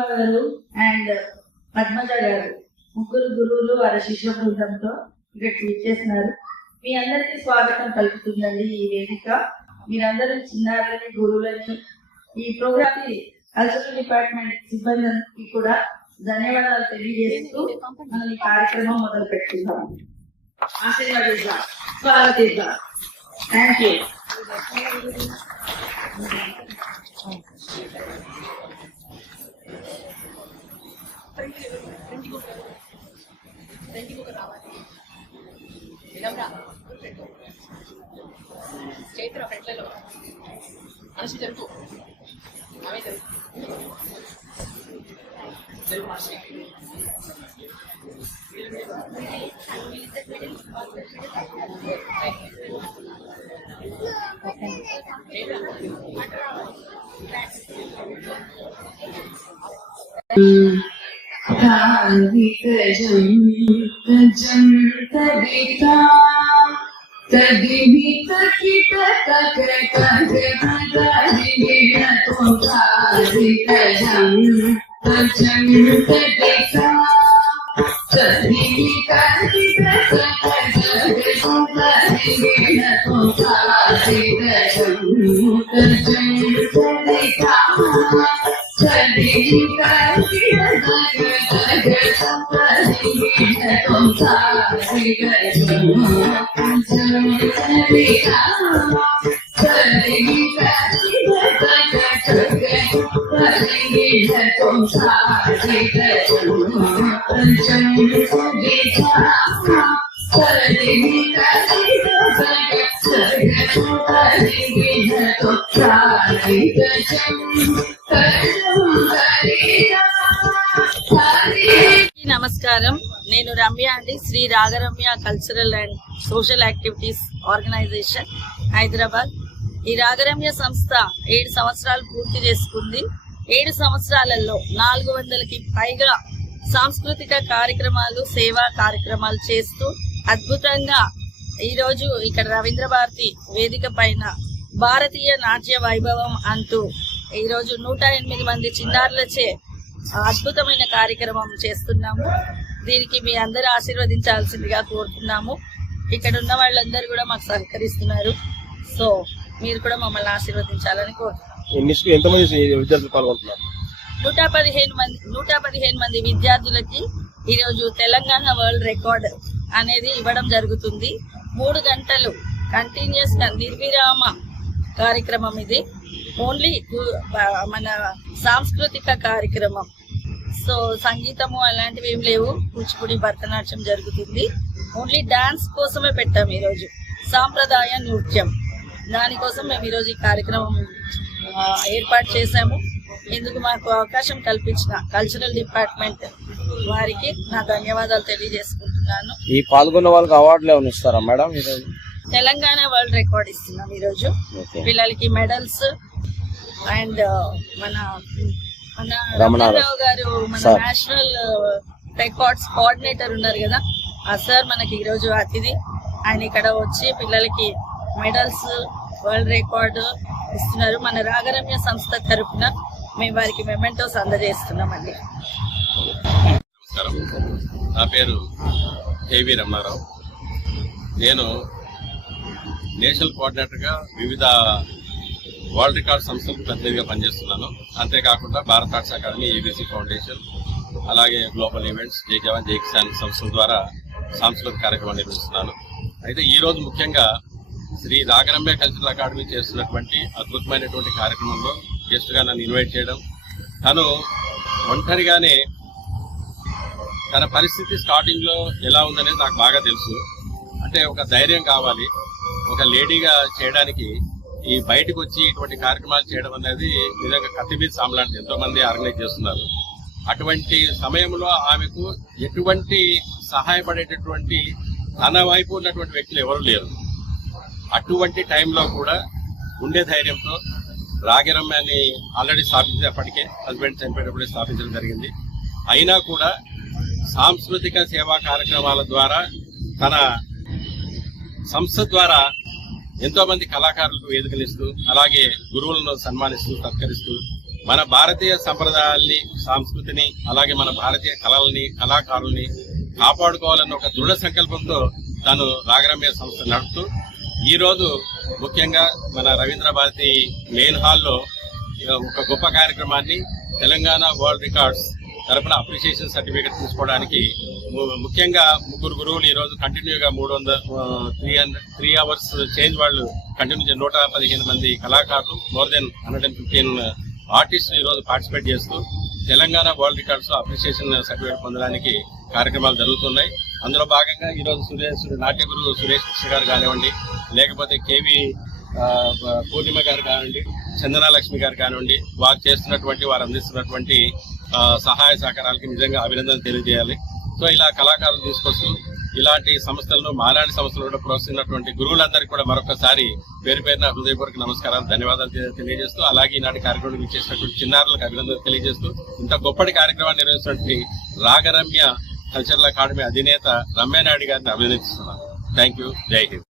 పూర్ణిమ గారు అండ్ పద్మజ గారు ముగ్గురు గురువులు వారి శిష్య బృందంతో ఇక్కడికి విచ్చేస్తున్నారు. మీ అందరికీ స్వాగతం కలుపుతుందండి ఈ వేదిక. మీరందరూ చిన్నారులని గురువులని ఈ ప్రోగ్రామ్ కి కల్చరల్ డిపార్ట్మెంట్ సిబ్బందికి కూడా ధన్యవాదాలు తెలియజేస్తూ మనం ఈ కార్యక్రమం మొదలు పెట్టుకుందాం. ఆశీర్వాదిద్దాం, స్వాగతిద్దాం. Thank you. చైత్ర ఫ్రెండ్లలో మనసు జరుపు అవే జరుపు జరుపు మార్చి నమస్కారం. నేను రమ్య అండి, Shri Ragaramya cultural and social activities organization Hyderabad. ఈ రాగరమ్య సంస్థ 7 సంవత్సరాలు పూర్తి చేసుకుంది. 7 సంవత్సరాలలో 400కి పైగా సాంస్కృతిక కార్యక్రమాలు, సేవా కార్యక్రమాలు చేస్తూ అద్భుతంగా ఈరోజు ఇక్కడ రవీంద్ర భారతి వేదిక పైన భారతీయ నాట్య వైభవం అంటూ ఈరోజు 108 మంది చిన్నారులచే అద్భుతమైన కార్యక్రమం చేస్తున్నాము. దీనికి మీ అందరూ ఆశీర్వదించాల్సిందిగా కోరుతున్నాము. ఇక్కడ ఉన్న వాళ్ళందరూ కూడా మాకు సహకరిస్తున్నారు. సో మీరు కూడా మమ్మల్ని ఆశీర్వదించాలని కోరుతున్నాము. 115 మంది విద్యార్థులకి ఈరోజు తెలంగాణ వరల్డ్ రికార్డ్ అనేది ఇవ్వడం జరుగుతుంది. 3 గంటలు కంటిన్యూస్ గా నిర్విరామ కార్యక్రమం ఇది. ఓన్లీ మన సాంస్కృతిక కార్యక్రమం. సో సంగీతము అలాంటివి ఏం లేవు. కూచిపూడి, భరతనాట్యం జరుగుతుంది. ఓన్లీ డాన్స్ కోసమే పెట్టాం ఈరోజు, సాంప్రదాయ నృత్యం. దానికోసం మేము ఈరోజు ఈ కార్యక్రమం ఏర్పాటు చేశాము. ఇందుకు మాకు అవకాశం కల్పించిన కల్చరల్ డిపార్ట్మెంట్ వారికి నా ధన్యవాదాలు తెలియజేసుకుంటున్నాను. ఈ పాల్గొన్న వాళ్ళకి అవార్డులు ఏమైనా ఇస్తారా మేడం? తెలంగాణ వరల్డ్ రికార్డ్ ఇస్తున్నాం ఈరోజు. పిల్లలకి మెడల్స్ అండ్ మన రమణారావు గారు, మన నేషనల్ రికార్డ్స్ కోఆర్డినేటర్ ఉన్నారు కదా, ఆ సార్ మనకి ఈరోజు అతిథి. ఆయన ఇక్కడ వచ్చి పిల్లలకి మెడల్స్, వరల్డ్ రికార్డు ఇస్తున్నారు. మన రాగరమ్య సంస్థ తరఫున మేము వారికి మెమెంటోస్ అందజేస్తున్నామండి. నమస్కారం, నా పేరు కేవీ రమణారావు. నేను నేషనల్ కోఆర్డినేటర్గా వివిధ వరల్డ్ రికార్డ్ సంస్థలకు ప్రతినిధిగా పనిచేస్తున్నాను. అంతేకాకుండా Bharat arts academy, ABC foundation, అలాగే గ్లోబల్ ఈవెంట్స్, జై జవాన్ జై కిసాన్ సంస్థల ద్వారా సాంస్కృతిక కార్యక్రమం నిర్వహిస్తున్నాను. అయితే ఈరోజు ముఖ్యంగా శ్రీ రాగరమ్య కల్చరల్ అకాడమీ చేస్తున్నటువంటి అద్భుతమైనటువంటి కార్యక్రమంలో గెస్ట్గా నన్ను ఇన్వైట్ చేయడం, తను ఒంటరిగానే తన పరిస్థితి స్టార్టింగ్లో ఎలా ఉందనేది నాకు బాగా తెలుసు. అంటే ఒక ధైర్యం కావాలి ఒక లేడీగా చేయడానికి. ఈ బయటకు వచ్చి ఇటువంటి కార్యక్రమాలు చేయడం అనేది నిజంగా కత్తి మీద సామలాంటి ఎంతో మంది ఆర్గనైజ్ చేస్తున్నారు. అటువంటి సమయంలో ఆమెకు ఎటువంటి సహాయపడేటటువంటి తన వైపు ఉన్నటువంటి వ్యక్తులు ఎవరు లేరు. అటువంటి టైంలో కూడా ఉండే ధైర్యంతో రాగరమ్యాన్ని ఆల్రెడీ స్థాపించి, అప్పటికే హస్బెండ్ చనిపోయినప్పుడే స్థాపించడం జరిగింది. అయినా కూడా సాంస్కృతిక సేవా కార్యక్రమాల ద్వారా తన సంస్థ ద్వారా ఎంతో మంది కళాకారులకు వేదికలిస్తూ, అలాగే గురువులను సన్మానిస్తూ, సత్కరిస్తూ మన భారతీయ సంప్రదాయాల్ని, సంస్కృతిని, అలాగే మన భారతీయ కళల్ని, కళాకారుల్ని కాపాడుకోవాలన్న ఒక దృఢ సంకల్పంతో తను రాగరమ్య సంస్థ నడుపుతూ ఈ రోజు ముఖ్యంగా మన రవీంద్ర భారతి మెయిన్ హాల్లో ఒక గొప్ప కార్యక్రమాన్ని తెలంగాణ వరల్డ్ రికార్డ్స్ తరపున అప్రిషియేషన్ సర్టిఫికేట్ తీసుకోవడానికి ముఖ్యంగా ముగ్గురు గురువులు ఈ రోజు కంటిన్యూగా 3 అవర్స్ చేంజ్ వాళ్ళు కంటిన్యూ 115 మంది కళాకారులు, మోర్ దెన్ 115 ఆర్టిస్టులు ఈ రోజు పార్టిసిపేట్ చేస్తూ Telangana world records appreciation certificate పొందడానికి కార్యక్రమాలు జరుగుతున్నాయి. అందులో భాగంగా ఈ రోజు నాట్య గురువు సురేష్ కృష్ణ గారు కానివ్వండి, లేకపోతే కేవి పూర్ణిమ గారు కానివ్వండి, చందనా లక్ష్మి గారు కానివ్వండి, వారు చేస్తున్నటువంటి, వారు అందిస్తున్నటువంటి సహాయ సహకారాలకి నిజంగా అభినందనలు తెలియజేయాలి. సో ఇలా కళాకారులు తీసుకొస్తూ ఇలాంటి సంస్థలను, మాలాంటి సంస్థలు కూడా ప్రోత్సహిస్తున్నటువంటి గురువులందరికీ కూడా మరొకసారి పేరు పేరున హృదయపూర్వక నమస్కారాలు, ధన్యవాదాలు తెలియజేస్తూ, అలాగే ఈనాటి కార్యక్రమం చేసినటువంటి చిన్నారులకు అభినందనలు తెలియజేస్తూ, ఇంత గొప్పటి కార్యక్రమాన్ని నిర్వహిస్తున్నటువంటి రాగరమ్య కల్చరల్ అకాడమీ అధినేత రమ్యానాయుడు గారిని అభినందిస్తున్నాను. Thank you. జై హింద్.